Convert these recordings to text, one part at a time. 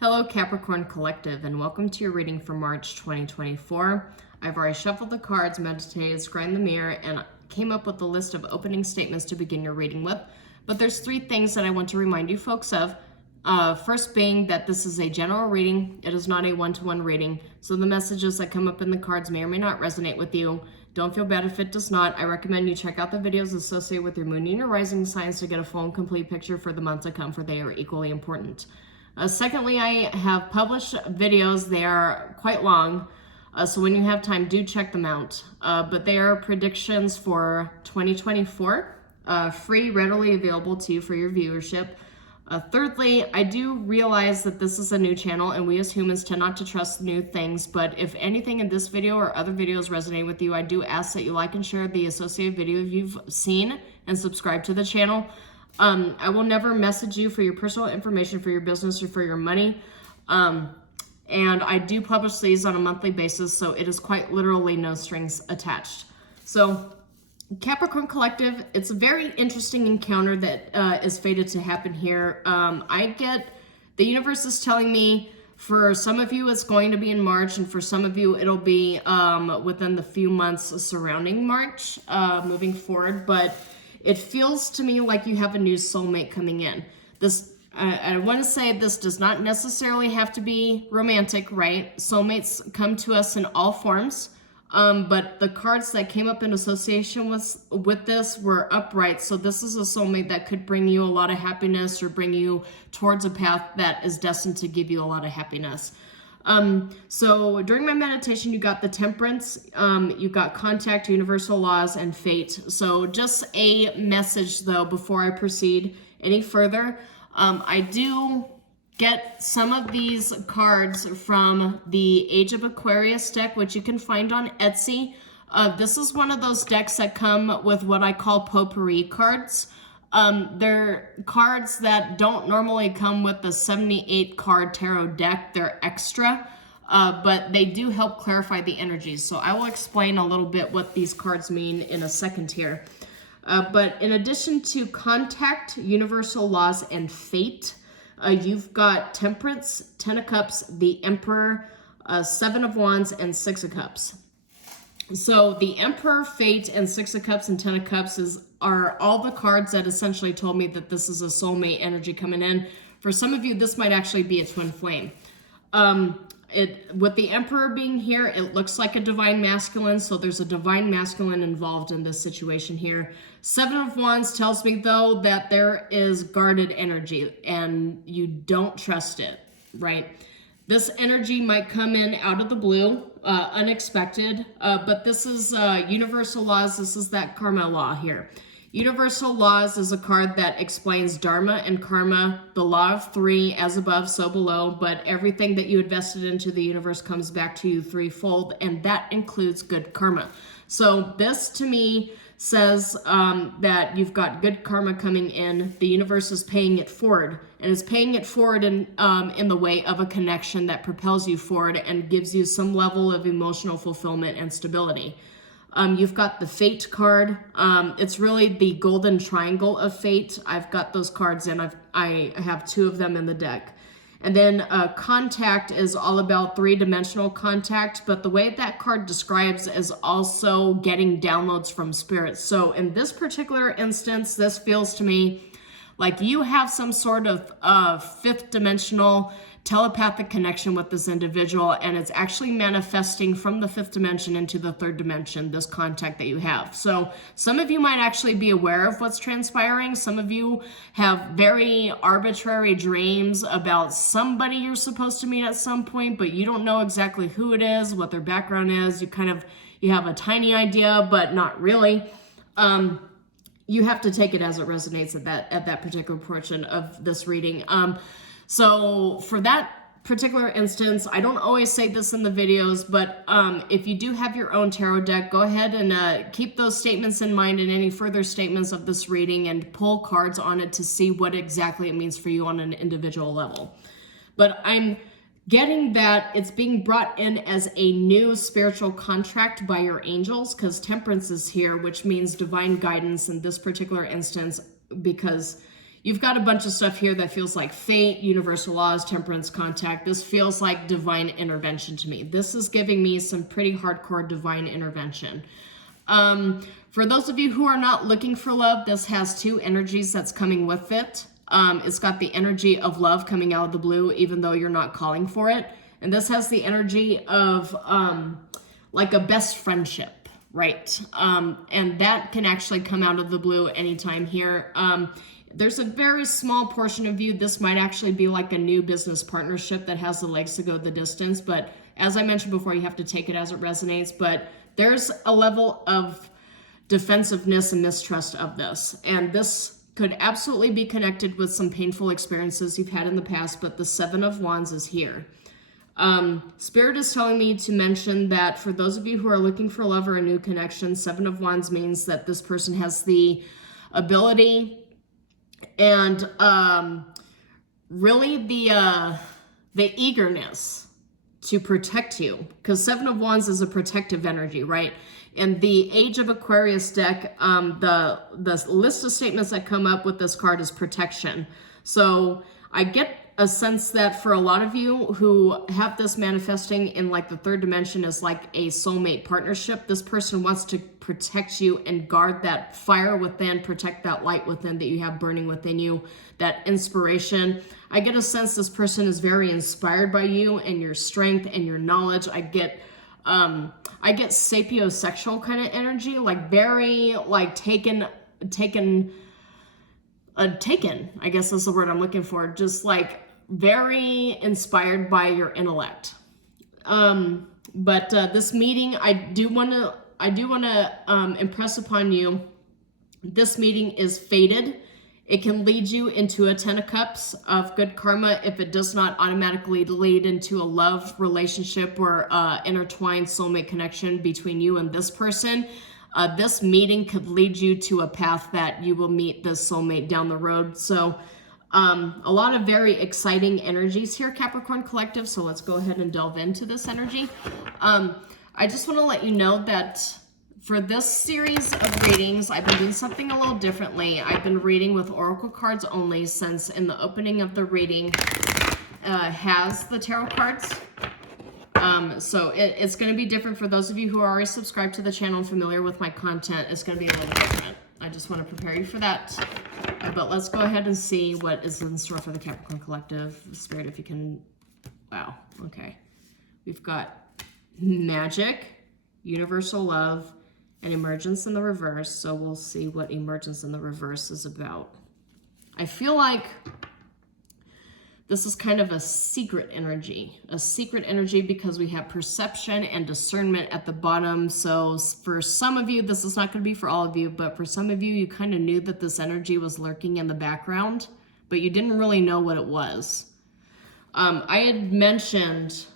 Hello Capricorn Collective, and welcome to your reading for March 2024. I've already shuffled the cards, meditated, scryed the mirror, and came up with a list of opening statements to begin your reading with. But there's three things that I want to remind you folks of. First being that this is a general reading. It is not a one-to-one reading, so the messages that come up in the cards may or may not resonate with you. Don't feel bad if it does not. I recommend you check out the videos associated with your moon and your rising signs to get a full and complete picture for the months to come, for they are equally important. Secondly, I have published videos. They are quite long, so when you have time, do check them out. But they are predictions for 2024, free, readily available to you for your viewership. Thirdly, I do realize that this is a new channel and we as humans tend not to trust new things, but if anything in this video or other videos resonate with you, I do ask that you like and share the associated video you've seen and subscribe to the channel. I will never message you for your personal information, for your business, or for your money. And I do publish these on a monthly basis, so it is quite literally no strings attached. So Capricorn Collective, it's a very interesting encounter that is fated to happen here. The universe is telling me for some of you it's going to be in March, and for some of you it'll be within the few months surrounding March, moving forward. But it feels to me like you have a new soulmate coming in. I want to say this does not necessarily have to be romantic, right? Soulmates come to us in all forms, but the cards that came up in association with this were upright. So this is a soulmate that could bring you a lot of happiness or bring you towards a path that is destined to give you a lot of happiness. So during my meditation, you got the Temperance, you got Contact, Universal Laws, and Fate. So just a message though, before I proceed any further, I do get some of these cards from the Age of Aquarius deck, which you can find on Etsy. This is one of those decks that come with what I call potpourri cards. They're cards that don't normally come with the 78 card tarot deck. They're extra, but they do help clarify the energies. So I will explain a little bit what these cards mean in a second here. But in addition to Contact, Universal Laws, and Fate, you've got Temperance, Ten of Cups, the Emperor, Seven of Wands, and Six of Cups. So the Emperor, Fate, and Six of Cups and Ten of Cups are all the cards that essentially told me that this is a soulmate energy coming in. For some of you, this might actually be a twin flame. With the Emperor being here, it looks like a divine masculine, so there's a divine masculine involved in this situation here. Seven of Wands tells me, though, that there is guarded energy, and you don't trust it, right? This energy might come in out of the blue, unexpected, but this is Universal Laws. This is that karma law here. Universal Laws is a card that explains dharma and karma, the law of three, as above, so below, but everything that you invested into the universe comes back to you threefold, and that includes good karma. So this, to me, says that you've got good karma coming in. The universe is paying it forward, and it's paying it forward in the way of a connection that propels you forward and gives you some level of emotional fulfillment and stability. You've got the Fate card. It's really the golden triangle of fate. I've got those cards in. I have two of them in the deck. And then Contact is all about three-dimensional contact, but the way that card describes is also getting downloads from spirits. So in this particular instance, this feels to me like you have some sort of fifth-dimensional telepathic connection with this individual, and it's actually manifesting from the fifth dimension into the third dimension, this contact that you have. So some of you might actually be aware of what's transpiring. Some of you have very arbitrary dreams about somebody you're supposed to meet at some point, but you don't know exactly who it is, what their background is. You have a tiny idea, but not really. You have to take it as it resonates at that particular portion of this reading. So for that particular instance, I don't always say this in the videos, but if you do have your own tarot deck, go ahead and keep those statements in mind in any further statements of this reading and pull cards on it to see what exactly it means for you on an individual level. But I'm getting that it's being brought in as a new spiritual contract by your angels, because Temperance is here, which means divine guidance in this particular instance, because you've got a bunch of stuff here that feels like fate, universal laws, temperance, contact. This feels like divine intervention to me. This is giving me some pretty hardcore divine intervention. For those of you who are not looking for love, this has two energies that's coming with it. It's got the energy of love coming out of the blue, even though you're not calling for it. And this has the energy of like a best friendship, right? And that can actually come out of the blue anytime here. There's a very small portion of you. This might actually be like a new business partnership that has the legs to go the distance. But as I mentioned before, you have to take it as it resonates. But there's a level of defensiveness and mistrust of this. And this could absolutely be connected with some painful experiences you've had in the past, but the Seven of Wands is here. Spirit is telling me to mention that for those of you who are looking for love or a new connection, Seven of Wands means that this person has the ability and really the eagerness to protect you, because Seven of Wands is a protective energy, right? And the Age of Aquarius deck, the list of statements that come up with this card is protection. So I get a sense that for a lot of you who have this manifesting in like the third dimension as like a soulmate partnership, this person wants to protect you and guard that fire within, protect that light within that you have burning within you, that inspiration. I get a sense this person is very inspired by you and your strength and your knowledge. I get sapiosexual kind of energy, like very like taken, I guess is the word I'm looking for. Just like very inspired by your intellect. But this meeting, I do want to impress upon you, this meeting is fated. It can lead you into a 10 of Cups of good karma if it does not automatically lead into a love relationship or intertwined soulmate connection between you and this person. This meeting could lead you to a path that you will meet this soulmate down the road. So a lot of very exciting energies here, Capricorn Collective. So let's go ahead and delve into this energy. I just want to let you know that for this series of readings, I've been doing something a little differently. I've been reading with oracle cards only, since in the opening of the reading has the tarot cards. So it's going to be different for those of you who are already subscribed to the channel and familiar with my content. It's going to be a little different. I just want to prepare you for that. But let's go ahead and see what is in store for the Capricorn Collective. Spirit, if you can... Wow. Okay. We've got magic, universal love, and emergence in the reverse. So we'll see what emergence in the reverse is about. I feel like this is kind of a secret energy because we have perception and discernment at the bottom. So for some of you, this is not going to be for all of you, but for some of you, you kind of knew that this energy was lurking in the background, but you didn't really know what it was. I had mentioned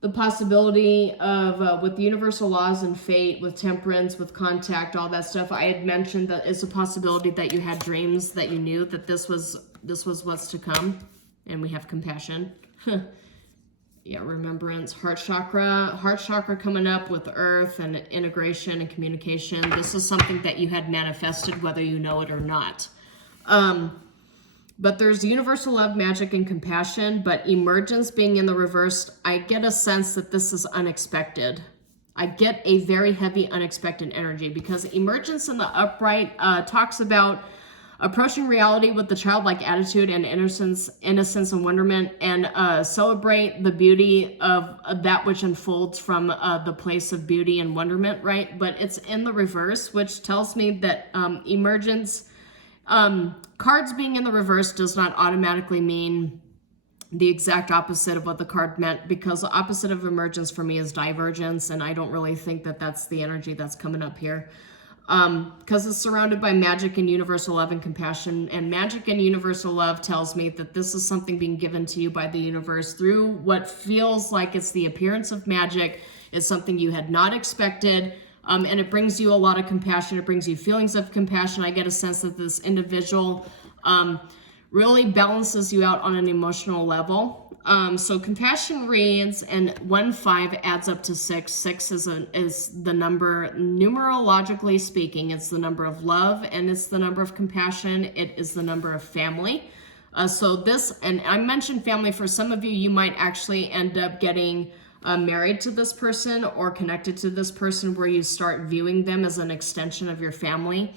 the possibility of, with universal laws and fate, with temperance, with contact, all that stuff. I had mentioned that it's a possibility that you had dreams that you knew that this was what's to come. And we have compassion. Yeah, remembrance, heart chakra coming up with earth and integration and communication. This is something that you had manifested, whether you know it or not. But there's universal love, magic, and compassion, but emergence being in the reverse, I get a sense that this is unexpected. I get a very heavy unexpected energy because emergence in the upright talks about approaching reality with the childlike attitude and innocence and wonderment, and celebrate the beauty of that which unfolds from the place of beauty and wonderment, right? But it's in the reverse, which tells me that emergence... cards being in the reverse does not automatically mean the exact opposite of what the card meant, because the opposite of emergence for me is divergence, and I don't really think that that's the energy that's coming up here. Because it's surrounded by magic and universal love and compassion, and magic and universal love tells me that this is something being given to you by the universe through what feels like it's the appearance of magic. It's something you had not expected. And it brings you a lot of compassion. It brings you feelings of compassion. I get a sense that this individual really balances you out on an emotional level. So compassion reads, and 1 5 adds up to 6. 6 is the number, numerologically speaking, it's the number of love, and it's the number of compassion. It is the number of family. So this, and I mentioned family, for some of you, you might actually end up getting married to this person or connected to this person, where you start viewing them as an extension of your family.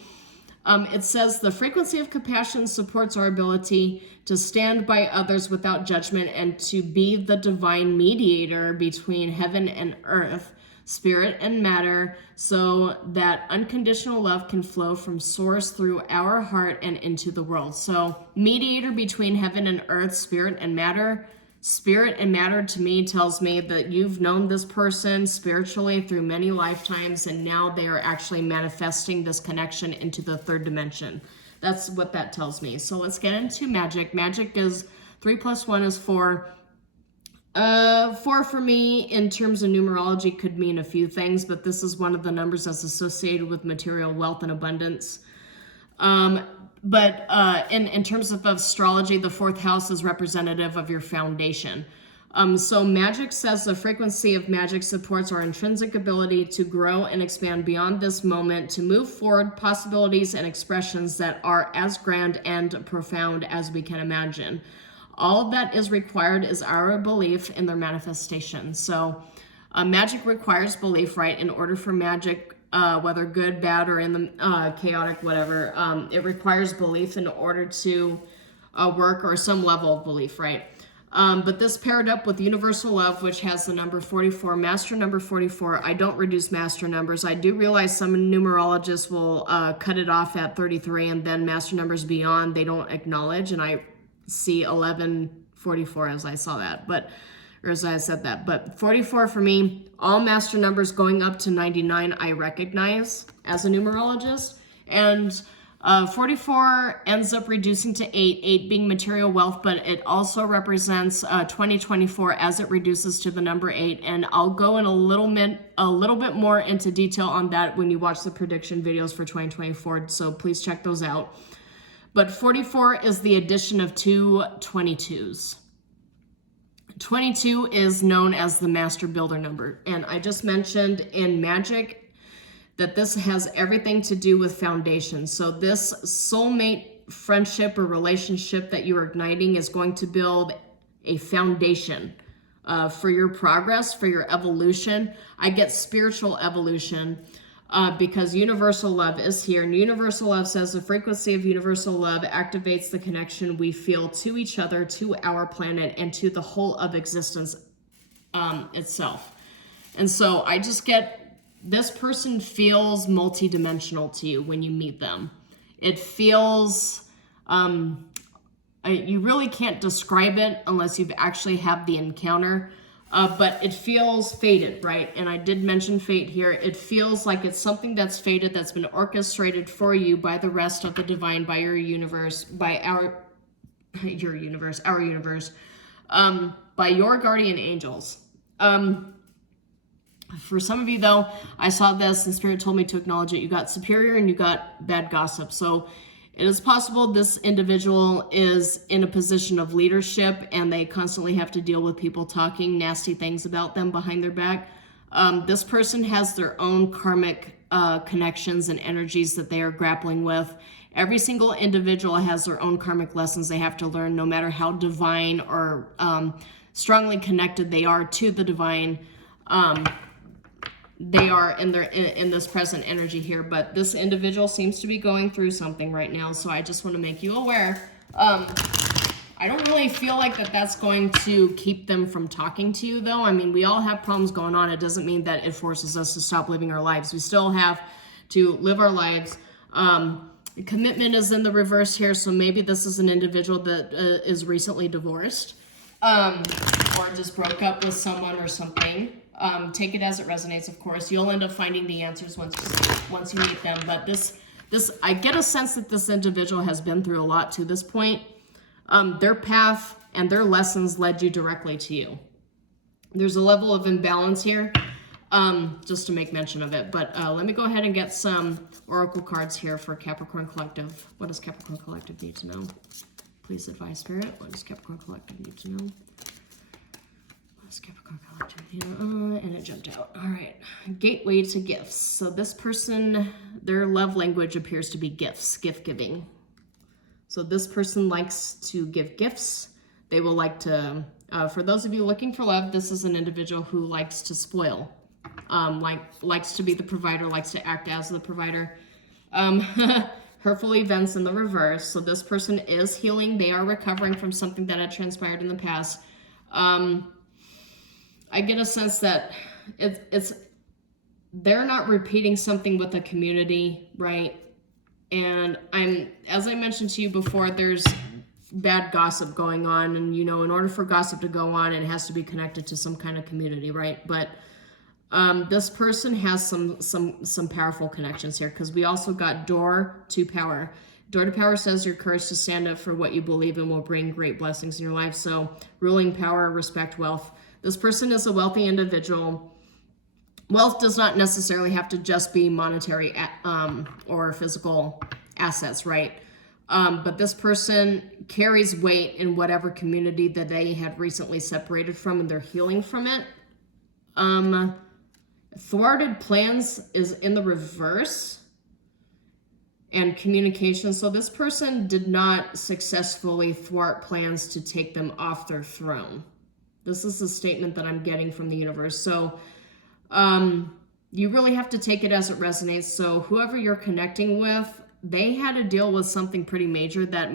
It says the frequency of compassion supports our ability to stand by others without judgment and to be the divine mediator between heaven and earth, spirit and matter, so that unconditional love can flow from source through our heart and into the world. So mediator between heaven and earth, spirit and matter. Spirit and matter to me tells me that you've known this person spiritually through many lifetimes, and now they are actually manifesting this connection into the third dimension. That's what that tells me. So let's get into magic. Magic is 3 + 1 is 4. 4 for me in terms of numerology could mean a few things, but this is one of the numbers that's associated with material wealth and abundance. But in terms of astrology, the 4th house is representative of your foundation. So magic says the frequency of magic supports our intrinsic ability to grow and expand beyond this moment, to move forward possibilities and expressions that are as grand and profound as we can imagine. All that is required is our belief in their manifestation. So magic requires belief, right? In order for magic, whether good, bad, or in the chaotic, whatever, it requires belief in order to work, or some level of belief, right? But this paired up with universal love, which has the number 44, master number 44. I don't reduce master numbers. I do realize some numerologists will cut it off at 33, and then master numbers beyond they don't acknowledge, and I see 1144 as I saw that, or as I said that. But 44 for me, all master numbers going up to 99 I recognize as a numerologist. And 44 ends up reducing to 8, 8 being material wealth, but it also represents 2024 as it reduces to the number 8. And I'll go in a little bit more into detail on that when you watch the prediction videos for 2024, so please check those out. But 44 is the addition of 2 22s. 22 is known as the master builder number. And I just mentioned in magic that this has everything to do with foundation. So this soulmate friendship or relationship that you're igniting is going to build a foundation for your progress, for your evolution. I get spiritual evolution. Because universal love is here. And universal love says the frequency of universal love activates the connection we feel to each other, to our planet, and to the whole of existence itself. And so I just get, this person feels multidimensional to you when you meet them. It feels, you really can't describe it unless you've actually had the encounter. But it feels fated, right? And I did mention fate here. It feels like it's something that's fated, that's been orchestrated for you by the rest of the divine, by your universe, by our universe, by your guardian angels. For some of you, though, I saw this and Spirit told me to acknowledge it. You got superior and you got bad gossip. So it is possible this individual is in a position of leadership and they constantly have to deal with people talking nasty things about them behind their back. This person has their own karmic connections and energies that they are grappling with. Every single individual has their own karmic lessons they have to learn, no matter how divine or strongly connected they are to the divine. They are in this present energy here, but this individual seems to be going through something right now, so I just want to make you aware. I don't really feel like that's going to keep them from talking to you, though. I mean, we all have problems going on. It doesn't mean that it forces us to stop living our lives. We still have to live our lives. Commitment is in the reverse here, so maybe this is an individual that is recently divorced or just broke up with someone or something. Take it as it resonates, of course. You'll end up finding the answers once you meet them. But this, I get a sense that this individual has been through a lot to this point. Their path and their lessons led you directly to you. There's a level of imbalance here, just to make mention of it. But let me go ahead and get some oracle cards here for Capricorn Collective. What does Capricorn Collective need to know? Please advise, Spirit. What does Capricorn Collective need to know? This Capricorn collective, and it jumped out. All right, gateway to gifts. So this person, their love language appears to be gifts, gift giving. So this person likes to give gifts. They will like to, for those of you looking for love, this is an individual who likes to spoil, likes to be the provider, likes to act as the provider. Hurtful events in the reverse. So this person is healing. They are recovering from something that had transpired in the past. I get a sense that they're not repeating something with a community, right? And as I mentioned to you before, there's bad gossip going on, and in order for gossip to go on, it has to be connected to some kind of community, right? But this person has some powerful connections here, because we also got door to power. Door to power says your courage to stand up for what you believe in will bring great blessings in your life. So ruling power, respect, wealth. This person is a wealthy individual. Wealth does not necessarily have to just be monetary or physical assets, right? But this person carries weight in whatever community that they had recently separated from, and they're healing from it. Thwarted plans is in the reverse, and communication. So this person did not successfully thwart plans to take them off their throne. This is a statement that I'm getting from the universe. So you really have to take it as it resonates. So whoever you're connecting with, they had to deal with something pretty major that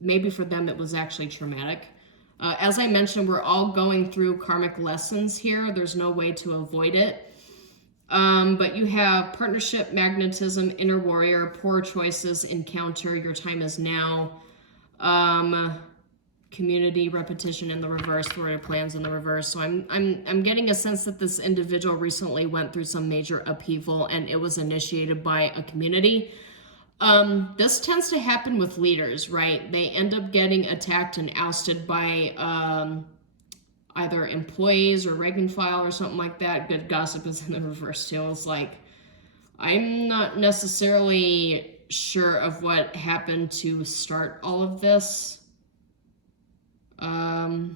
maybe for them it was actually traumatic. As I mentioned, we're all going through karmic lessons here. There's no way to avoid it. But you have partnership, magnetism, inner warrior, poor choices, encounter, your time is now. Community, repetition in the reverse, thwarted plans in the reverse. So I'm getting a sense that this individual recently went through some major upheaval, and it was initiated by a community. This tends to happen with leaders, right? They end up getting attacked and ousted by either employees or rank and file or something like that. Good gossip is in the reverse too. It's like, I'm not necessarily sure of what happened to start all of this. I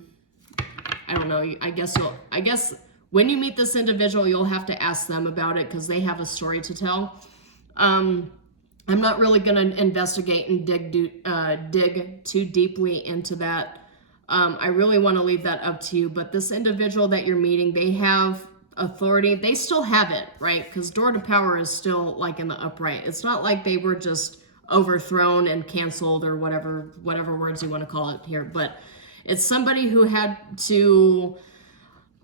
don't know. I guess when you meet this individual, you'll have to ask them about it, because they have a story to tell. I'm not really going to investigate and dig too deeply into that. I really want to leave that up to you. But this individual that you're meeting, they have authority. They still have it, right? Because door to power is still like in the upright. It's not like they were just overthrown and canceled or whatever words you want to call it here. But it's somebody who had to,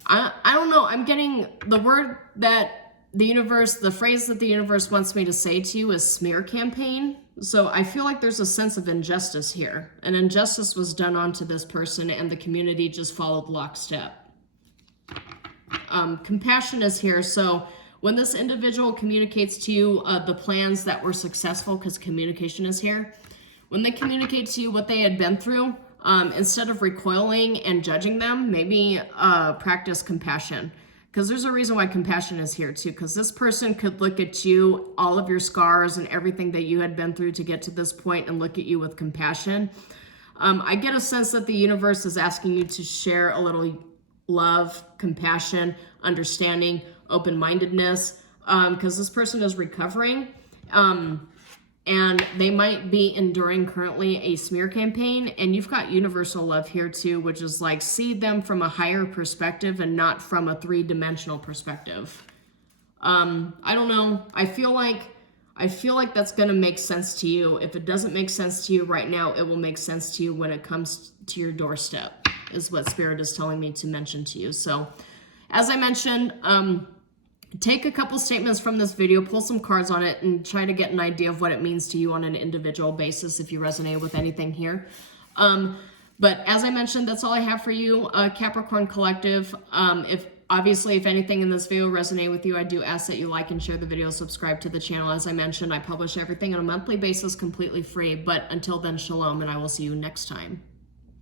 I don't know, I'm getting the word that the phrase that the universe wants me to say to you is smear campaign. So I feel like there's a sense of injustice here. An injustice was done onto this person, and the community just followed lockstep. Compassion is here. So when this individual communicates to you the plans that were successful, because communication is here, when they communicate to you what they had been through, instead of recoiling and judging them, maybe practice compassion. Because there's a reason why compassion is here too, because this person could look at you, all of your scars and everything that you had been through to get to this point, and look at you with compassion. I get a sense that the universe is asking you to share a little love, compassion, understanding, open-mindedness, because this person is recovering. And they might be enduring currently a smear campaign, and you've got universal love here too, which is like, see them from a higher perspective and not from a three-dimensional perspective. I don't know. I feel like that's going to make sense to you. If it doesn't make sense to you right now, it will make sense to you when it comes to your doorstep, is what Spirit is telling me to mention to you. So, as I mentioned, take a couple statements from this video, pull some cards on it, and try to get an idea of what it means to you on an individual basis if you resonate with anything here. But as I mentioned, that's all I have for you, Capricorn Collective. If anything in this video resonated with you, I do ask that you like and share the video, subscribe to the channel. As I mentioned, I publish everything on a monthly basis completely free. But until then, shalom, and I will see you next time.